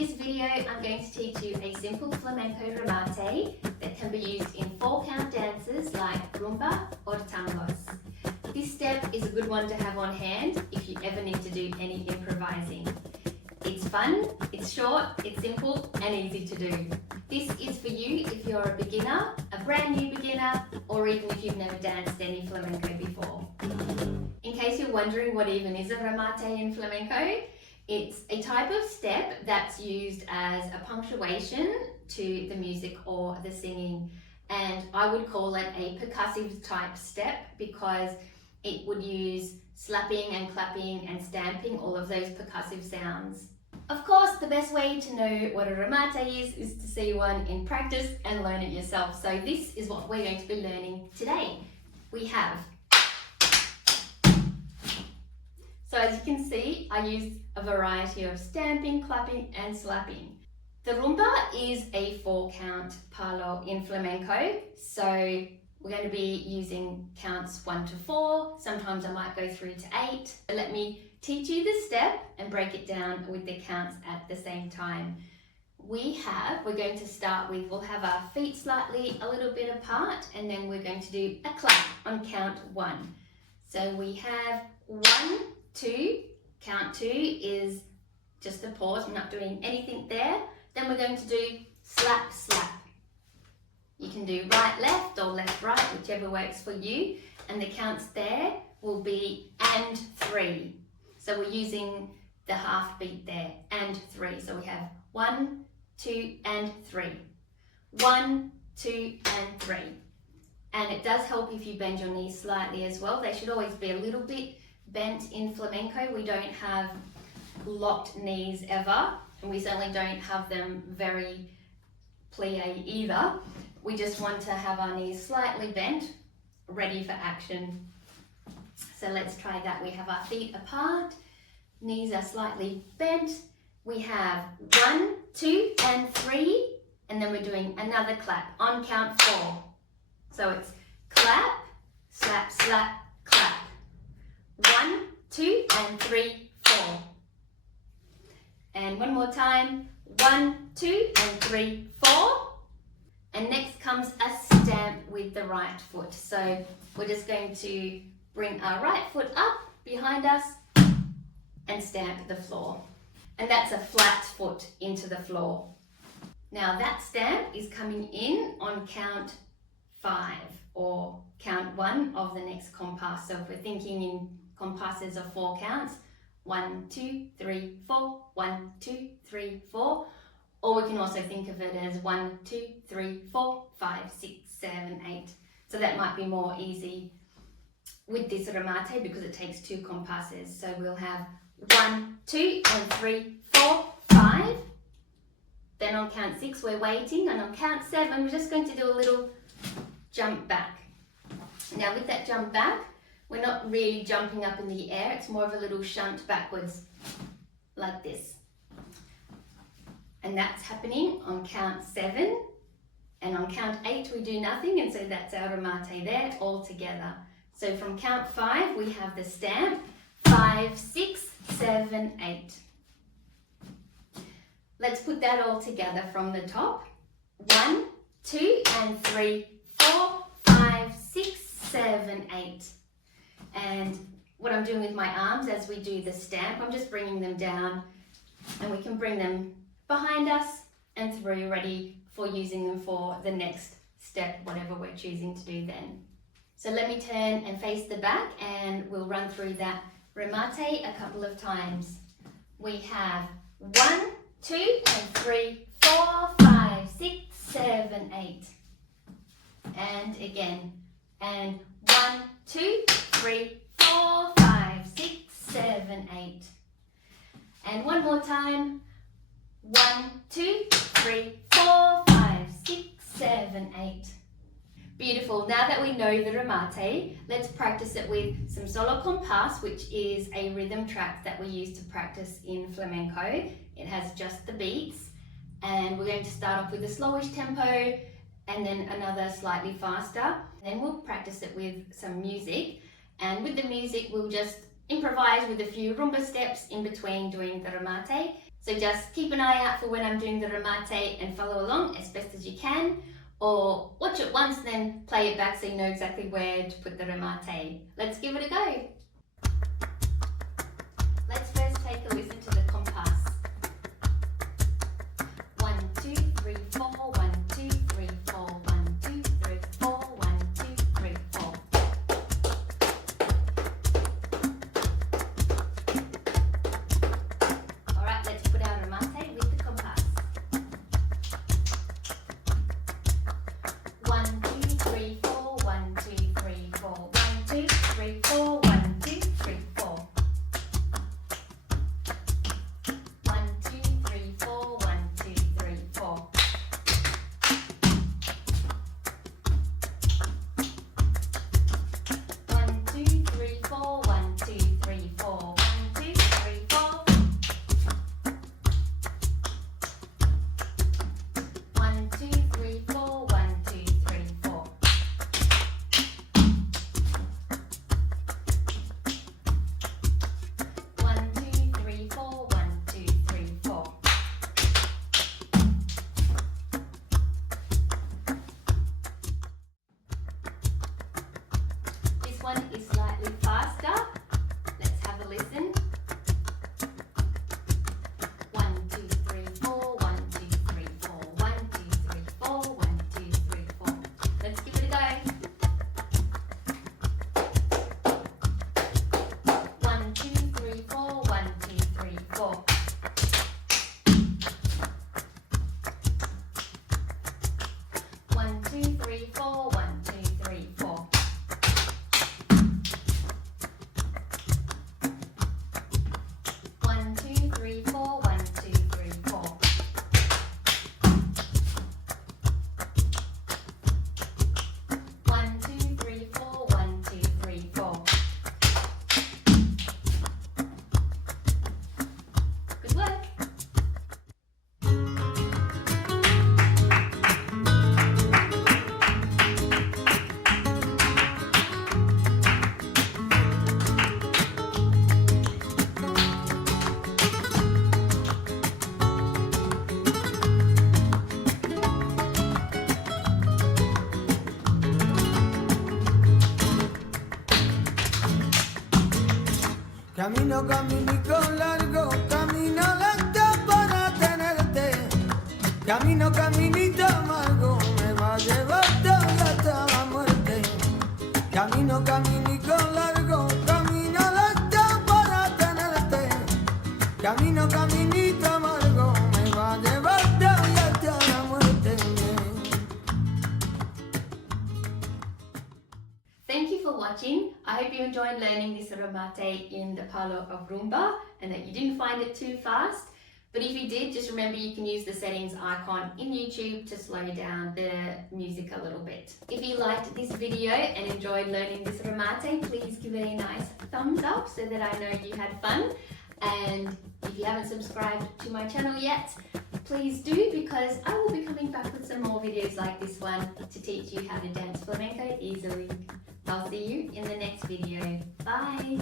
this video, I'm going to teach you a simple flamenco remate that can be used in 4-count dances like rumba or tangos. This step is a good one to have on hand if you ever need to do any improvising. It's fun, it's short, it's simple and easy to do. This is for you if you're a beginner, a brand new beginner, or even if you've never danced any flamenco before. In case you're wondering what even is a remate in flamenco, it's a type of step that's used as a punctuation to the music or the singing, and I would call it a percussive type step because it would use slapping and clapping and stamping, all of those percussive sounds. Of course, the best way to know what a remate is to see one in practice and learn it yourself. So this is what we're going to be learning today. We have, so as you can see, I used a variety of stamping, clapping and slapping. The rumba is a 4-count palo in flamenco, so we're going to be using counts 1 to 4, sometimes I might go through to 8. But let me teach you the step and break it down with the counts at the same time. We're going to start with, we'll have our feet slightly a little bit apart, and then we're going to do a clap on count 1. So we have 1, 2, count 2 is just a pause, we're not doing anything there. Then we're going to do slap, slap. You can do right, left or left, right, whichever works for you. And the counts there will be and 3. So we're using the half beat there, and 3. So we have 1, 2 and 3. 1, 2 and 3. And it does help if you bend your knees slightly as well. They should always be a little bit bent in flamenco. We don't have locked knees ever, and we certainly don't have them very plie either. We just want to have our knees slightly bent, ready for action. So let's try that. We have our feet apart, knees are slightly bent. We have 1, 2 and 3, and then we're doing another clap on count 4. So it's clap, slap, slap, clap. 1, 2 and 3, 4. And one more time, 1, 2 and 3, 4. And next comes a stamp with the right foot. So we're just going to bring our right foot up behind us and stamp the floor. And that's a flat foot into the floor. Now that stamp is coming in on count 5 or count 1 of the next compás. So if we're thinking in compasses of 4 counts, 1, 2, 3, 4, 1, 2, 3, 4. Or we can also think of it as 1, 2, 3, 4, 5, 6, 7, 8. So that might be more easy with this remate because it takes 2 compasses. So we'll have 1, 2 and 3, 4, 5. Then on count 6 we're waiting, and on count 7 we're just going to do a little jump back. Now with that jump back, we're not really jumping up in the air, it's more of a little shunt backwards like this. And that's happening on count 7, and on count 8 we do nothing, and so that's our remate there all together. So from count 5 we have the stamp, 5, 6, 7, 8. Let's put that all together from the top. 1, 2 and 3, 4, 5, 6, 7, 8. And what I'm doing with my arms as we do the stamp, I'm just bringing them down, and we can bring them behind us and through, ready for using them for the next step, whatever we're choosing to do then. So let me turn and face the back, and we'll run through that remate a couple of times. We have 1, 2 and 3, 4, 5, 6, 7, 8. And again, and 1, 2, 3, 4, 5, 6, 7, 8. And one more time. 1, 2, 3, 4, 5, 6, 7, 8. Beautiful. Now that we know the remate, let's practice it with some solo compás, which is a rhythm track that we use to practice in flamenco. It has just the beats, and we're going to start off with a slowish tempo and then another slightly faster. Then we'll practice it with some music, and with the music we'll just improvise with a few rumba steps in between doing the remate. So just keep an eye out for when I'm doing the remate and follow along as best as you can, or watch it once then play it back so you know exactly where to put the remate. Let's give it a go. Let's first take a listen to the compás. 1, 2, 3, 4, 1, 2, 3, 4, 1, 2, 3, 4, 1, 2, 3, 4. Alright, let's put our remate with the compás. 1, 2, 3, 4, 1, 2, 3, 4, 1, 2, 3, 4, 1, 2, 3, 4. 1, 2, 3, 4, 1, 2, 3, 4. 1, 2, 3, 4, 1, 2, 3, 4, 1, 2, 3, 4. 1, 2, 3, 4, 1, 2, 3, 4. 1, 2, 3, 4, 1, 2, 3, 4. 'This one is slightly faster. Let's have a listen. 1, 2, 3, 4, 1, 2, 3, 4, 1, 2, 3, 4, 1, 2, 3, 4. Let's give it a go. 1, 2, 3, 4, 1, 2, 3, 4. 1, 2, 3, 4, 1, 2, 3, 4. 1, 2, 3, 4, 1, 2, 3, 4. 1, 2, 3, 4, 1, 2, 3, 4. Good work. Camino, caminico largo, camino lento para tenerte. Camino, caminito amargo, me va a llevar todo hasta la muerte. Camino, caminico largo, camino lento para tenerte. Camino, caminito amargo, me va a llevar todo hasta la muerte. Thank you for watching. I hope you enjoyed learning this remate in the palo of Rumba and that you didn't find it too fast. But if you did, just remember you can use the settings icon in YouTube to slow down the music a little bit. If you liked this video and enjoyed learning this remate, please give it a nice thumbs up so that I know you had fun. And if you haven't subscribed to my channel yet, please do, because I will be coming back with some more videos like this one to teach you how to dance flamenco easily. I'll see you in the next video. Bye!